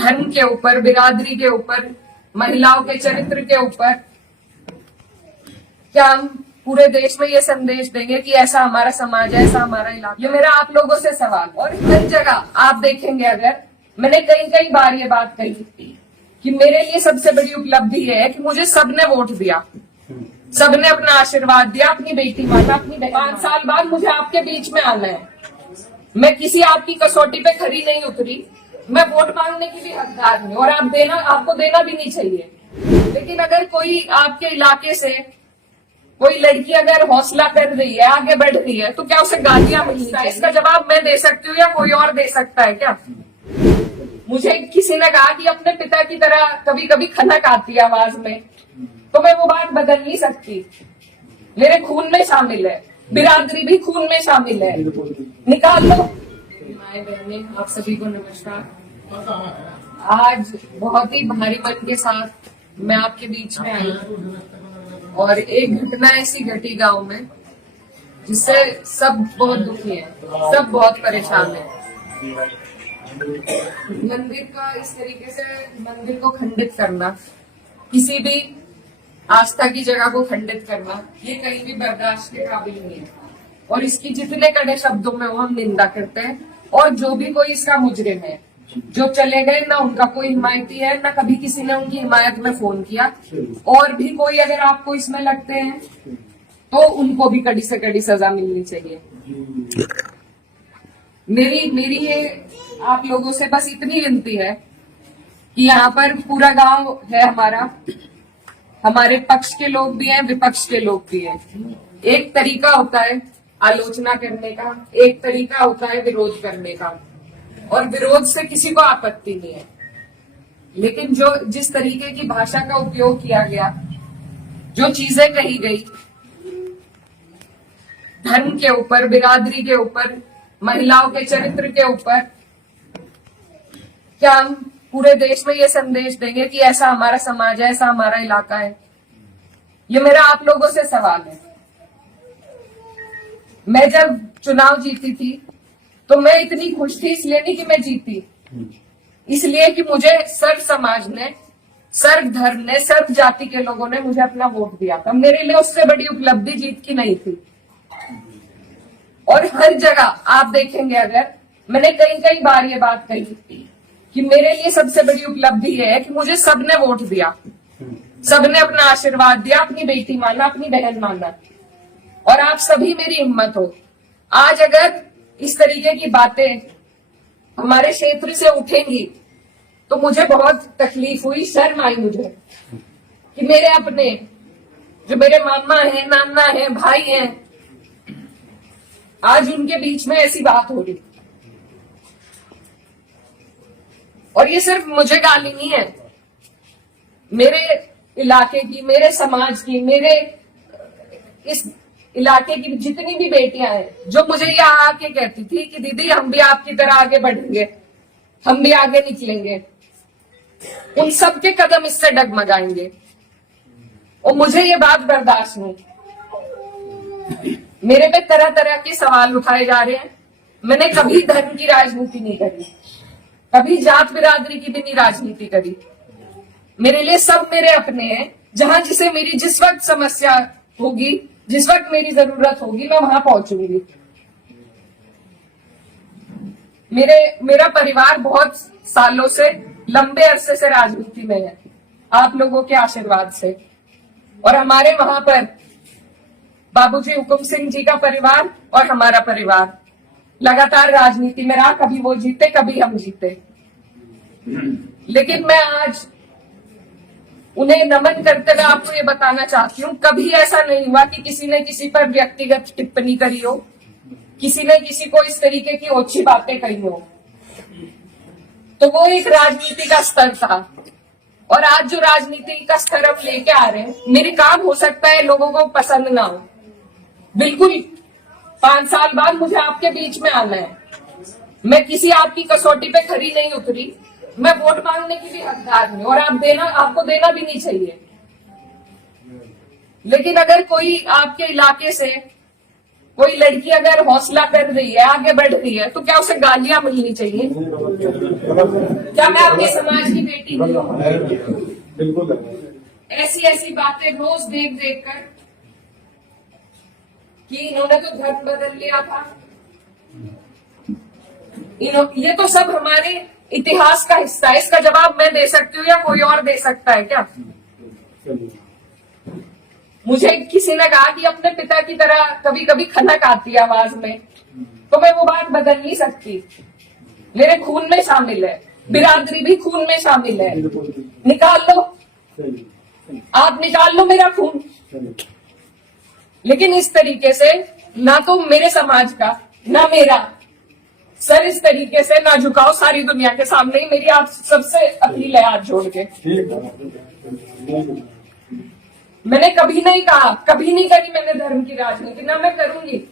धर्म के ऊपर, बिरादरी के ऊपर, महिलाओं के चरित्र के ऊपर क्या हम पूरे देश में ये संदेश देंगे कि ऐसा हमारा समाज है, ऐसा हमारा इलाका। ये मेरा आप लोगों से सवाल। और हर जगह आप देखेंगे, अगर मैंने कई बार ये बात कही कि मेरे लिए सबसे बड़ी उपलब्धि है कि मुझे सबने वोट दिया, सबने अपना आशीर्वाद दिया, अपनी बेटी माना, अपनी 5 साल बाद मुझे आपके बीच में आना है। मैं किसी आपकी कसौटी पे खरी नहीं उतरी, मैं वोट मांगने की भी हकदार हूँ और आपको देना भी नहीं चाहिए। लेकिन अगर कोई आपके इलाके से कोई लड़की अगर हौसला कर रही है, आगे बढ़ रही है, तो क्या उसे गालियां मिलती है? इसका जवाब मैं दे सकती हूँ या कोई और दे सकता है क्या? मुझे किसी ने कहा कि अपने पिता की तरह कभी कभी खनक आती है आवाज में, तो मैं वो बात बदल नहीं सकती। मेरे खून में शामिल है, बिरादरी भी खून में शामिल है। निकाल लो। माए बहने, आप सभी को नमस्कार। आज बहुत ही भारी मन के साथ मैं आपके बीच में आई और एक घटना ऐसी घटी गांव में जिससे सब बहुत दुखी है, सब बहुत परेशान है। मंदिर का इस तरीके से मंदिर को खंडित करना, किसी भी आस्था की जगह को खंडित करना, ये कहीं भी बर्दाश्त के काबिल नहीं है। और इसकी जितने कड़े शब्दों में वो हम निंदा करते हैं। और जो भी कोई इसका मुजरिम है, जो चले गए, ना उनका कोई हिमायती है, ना कभी किसी ने उनकी हिमायत में फोन किया। और भी कोई अगर आपको इसमें लगते हैं तो उनको भी कड़ी से कड़ी सजा मिलनी चाहिए। मेरी ये आप लोगों से बस इतनी विनती है कि यहाँ पर पूरा गांव है हमारा, हमारे पक्ष के लोग भी हैं, विपक्ष के लोग भी हैं। एक तरीका होता है आलोचना करने का, एक तरीका होता है विरोध करने का, और विरोध से किसी को आपत्ति नहीं है। लेकिन जिस तरीके की भाषा का उपयोग किया गया, जो चीजें कही गई धर्म के ऊपर, बिरादरी के ऊपर, महिलाओं के चरित्र के ऊपर, क्या हम पूरे देश में ये संदेश देंगे कि ऐसा हमारा समाज है, ऐसा हमारा इलाका है? ये मेरा आप लोगों से सवाल है। मैं जब चुनाव जीती थी तो मैं इतनी खुश थी, इसलिए नहीं कि मैं जीती, इसलिए कि मुझे सर्व समाज ने, सर्व धर्म ने, सर्व जाति के लोगों ने मुझे अपना वोट दिया था। मेरे लिए उससे बड़ी उपलब्धि जीत की नहीं थी। और हर जगह आप देखेंगे, अगर मैंने कई बार ये बात कही कि मेरे लिए सबसे बड़ी उपलब्धि है कि मुझे सबने वोट दिया, सबने अपना आशीर्वाद दिया, अपनी बेटी माना, अपनी बहन माना, और आप सभी मेरी हिम्मत हो। आज अगर इस तरीके की बातें हमारे क्षेत्र से उठेंगी तो मुझे बहुत तकलीफ हुई, शर्म आई मुझे कि मेरे अपने, जो मेरे मामा है, नाना है, भाई हैं, आज उनके बीच में ऐसी बात हो रही। और ये सिर्फ मुझे गाली नहीं है, मेरे इलाके की, मेरे समाज की, मेरे इस इलाके की जितनी भी बेटियां हैं, जो मुझे यहाँ आके कहती थी कि दीदी हम भी आपकी तरह आगे बढ़ेंगे, हम भी आगे निकलेंगे, उन सबके कदम इससे डगमगाएंगे। और मुझे ये बात बर्दाश्त नहीं। मेरे पे तरह तरह के सवाल उठाए जा रहे हैं। मैंने कभी धर्म की राजनीति नहीं करी, कभी जात बिरादरी की भी नहीं राजनीति करी। मेरे लिए सब मेरे अपने हैं। जहां जिसे मेरी जिस वक्त समस्या होगी, जिस वक्त मेरी जरूरत होगी, मैं वहां पहुंचूंगी। मेरा परिवार बहुत सालों से, लंबे अरसे से राजनीति में है, आप लोगों के आशीर्वाद से। और हमारे वहां पर बाबूजी हुकुम सिंह जी का परिवार और हमारा परिवार लगातार राजनीति में रहा। कभी वो जीते, कभी हम जीते। लेकिन मैं आज उन्हें नमन करते हुए आपको ये बताना चाहती हूँ, कभी ऐसा नहीं हुआ कि किसी ने किसी पर व्यक्तिगत टिप्पणी करी हो, किसी ने किसी को इस तरीके की ओछी बातें कही हो। तो वो एक राजनीति का स्तर था। और आज जो राजनीति का स्तर हम लेके आ रहे हैं, मेरे काम हो सकता है लोगों को पसंद ना हो, बिल्कुल 5 साल बाद मुझे आपके बीच में आना है। मैं किसी आपकी कसौटी पे खरी नहीं उतरी, मैं वोट मांगने की भी हकदार हूँ और आपको देना भी नहीं चाहिए। लेकिन अगर कोई आपके इलाके से कोई लड़की अगर हौसला कर रही है, आगे बढ़ रही है, तो क्या उसे गालियां मिलनी चाहिए? क्या मैं अपने समाज की बेटी नहीं हूं? बिल्कुल। ऐसी ऐसी बातें रोज देख देख कर कि इन्होंने तो धर्म बदल लिया था, ये तो सब हमारे इतिहास का हिस्सा है। इसका जवाब मैं दे सकती हूँ या कोई और दे सकता है क्या? मुझे किसी ने कहा कि अपने पिता की तरह कभी कभी खनक आती है आवाज में, तो मैं वो बात बदल नहीं सकती। मेरे खून में शामिल है, बिरादरी भी खून में शामिल है। निकाल लो, आप निकाल लो मेरा खून, लेकिन इस तरीके से ना तो मेरे समाज का ना मेरा सर इस तरीके से ना झुकाओ सारी दुनिया के सामने ही। मेरी आप सबसे अपील है हाथ जोड़ के। मैंने कभी नहीं कहा, कभी नहीं करी मैंने धर्म की राजनीति, ना मैं करूंगी।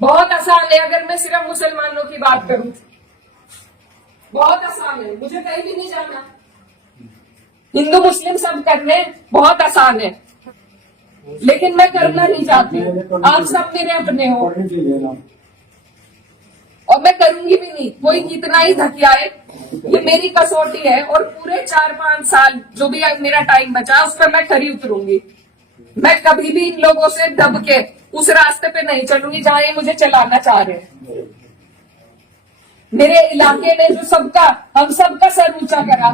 बहुत आसान है अगर मैं सिर्फ मुसलमानों की बात करूं, बहुत आसान है, मुझे कहीं भी नहीं जाना। हिंदू मुस्लिम सब करने बहुत आसान है, लेकिन मैं करना नहीं चाहती। आप सब मेरे अपने हो और मैं करूंगी भी नहीं। कोई कितना ही धकियाए, ये मेरी कसौटी है और पूरे 4-5 साल जो भी मेरा टाइम बचा उस पर मैं खरी उतरूंगी। मैं कभी भी इन लोगों से दब के उस रास्ते पे नहीं चलूंगी जहां ये मुझे चलाना चाह रहे हैं। मेरे इलाके ने जो हम सबका सर ऊंचा करा,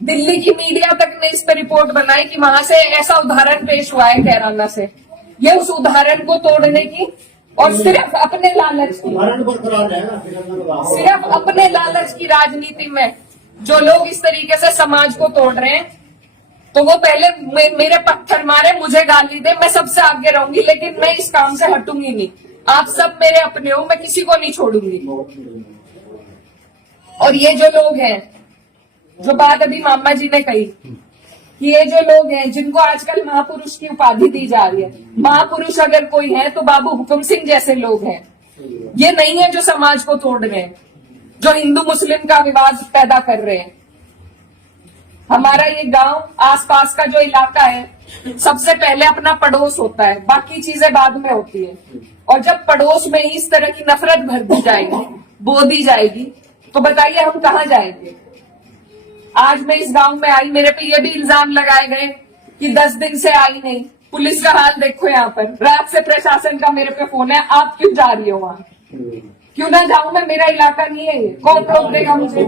दिल्ली की मीडिया तक ने इस पर रिपोर्ट बनाई कि वहां से ऐसा उदाहरण पेश हुआ है कैराना से। ये उस उदाहरण को तोड़ने की और सिर्फ अपने लालच की, सिर्फ अपने लालच की राजनीति में जो लोग इस तरीके से समाज को तोड़ रहे हैं, तो वो पहले मेरे पत्थर मारे, मुझे गाली दे, मैं सबसे आगे रहूंगी, लेकिन मैं इस काम से हटूंगी नहीं। आप सब मेरे अपने हो, मैं किसी को नहीं छोड़ूंगी। और ये जो लोग हैं, जो बात अभी मामा जी ने कही कि ये जो लोग हैं जिनको आजकल महापुरुष की उपाधि दी जा रही है, महापुरुष अगर कोई है तो बाबू हुकुम सिंह जैसे लोग हैं। ये नहीं है जो समाज को तोड़ रहे हैं, जो हिंदू मुस्लिम का विवाद पैदा कर रहे हैं। हमारा ये गांव, आसपास का जो इलाका है, सबसे पहले अपना पड़ोस होता है, बाकी चीजें बाद में होती है। और जब पड़ोस में ही इस तरह की नफरत भर दी जाएगी, बो दी जाएगी, तो बताइए हम कहाँ जाएंगे? आज मैं इस गांव में आई, मेरे पे ये भी इल्जाम लगाए गए कि 10 दिन से आई नहीं। पुलिस का हाल देखो यहाँ पर, रात से प्रशासन का मेरे पे फोन है, आप क्यों जा रही हो वहां? क्यों ना जाऊं मैं? मेरा इलाका नहीं है ये, कौन रोक देगा मुझे?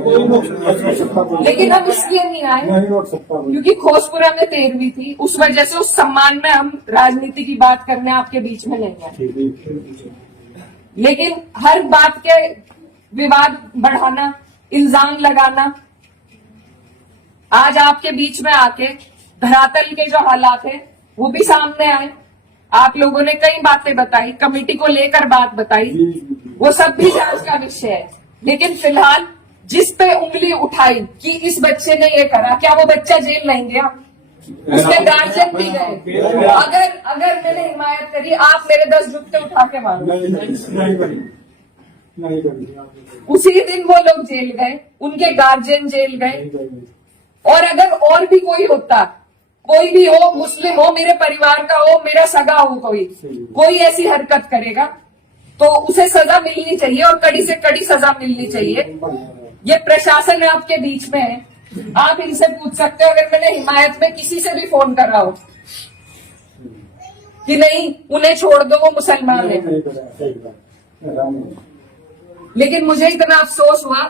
लेकिन हम इसलिए नहीं आए क्योंकि खोसपुरा में 13वीं थी, उस वजह से उस सम्मान में हम राजनीति की बात करने आपके बीच में नहीं आए। लेकिन हर बात के विवाद बढ़ाना, इल्जाम लगाना, आज आपके बीच में आके धरातल के जो हालात है वो भी सामने आए। आप लोगों ने कई बातें बताई, कमेटी को लेकर बात बताई, वो सब भी जांच का विषय है। लेकिन फिलहाल जिस पे उंगली उठाई कि इस बच्चे ने ये करा, क्या वो बच्चा जेल नहीं गया? उसके गार्जियन भी गए। अगर मैंने हिमायत करी, आप मेरे 10 जुत्ते उठा के मारो। उसी दिन वो लोग जेल गए, उनके गार्जियन जेल गए। और अगर और भी कोई होता, कोई भी हो, मुस्लिम हो, मेरे परिवार का हो, मेरा सगा हो, कोई ऐसी हरकत करेगा तो उसे सजा मिलनी चाहिए और कड़ी से कड़ी सजा मिलनी चाहिए। ये प्रशासन आपके बीच में है, आप इनसे पूछ सकते हो। अगर मैंने हिमायत में किसी से भी फोन करा हो कि नहीं उन्हें छोड़ दो, वो मुसलमान है, लेकिन मुझे इतना अफसोस हुआ